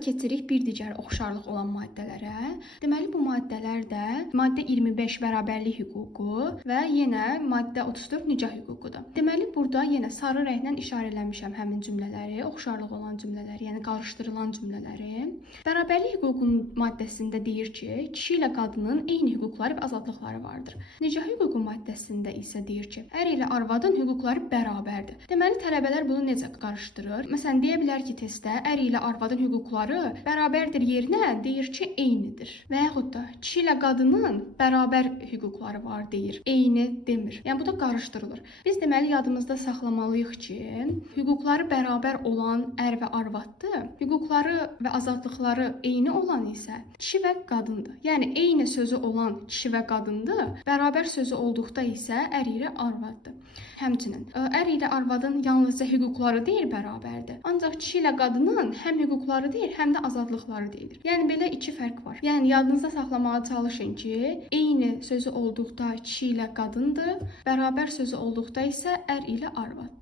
Keçirik bir digər oxşarlıq olan maddələrə. Deməli, bu maddələr də maddə 25 bərabərlik hüququ və yenə maddə 34 nicah hüququdur. Deməli, burada yenə sarı rənglə işarələmişəm həmin cümlələri, oxşarlıq olan cümlələri, yəni qarışdırılan cümlələri. Bərabərlik hüququnun maddəsində deyir ki, kişi ilə qadının eyni hüquqları və azadlıqları vardır. Nicah hüququ maddəsində isə deyir ki, ər ilə arvadın hüquqları bərabərdir. Deməli, tələbələr bunu necə qarışdırır? Məsələn, deyə bilər ki, testdə ər ilə arvadın hüquqları bərabərdir yerinə deyir ki, eynidir. Və yaxud da kişi ilə qadının bərabər hüquqları var deyir, eyni demir. Yəni bu da qarışdırılır. Biz deməli yadımızda saxlamalıyıq ki, hüquqları bərabər olan ər və arvaddır. Hüquqları və azadlıqları eyni olan isə kişi və qadındır. Yəni eyni sözü olan kişi və qadındır. Bərabər sözü olduqda isə ər ilə arvaddır. Həmçinin ər ilə arvadın yalnızca hüquqları deyil bərabərdir. Ancaq kişi ilə qadının həm hüquqları deyil, həm də azadlıqları deyilir. Yəni belə iki fərq var. Yəni yadınızda saxlamağa çalışın ki, eyni sözü olduqda kişi ilə qadındır, bərabər sözü olduqda isə ər ilə arvaddır.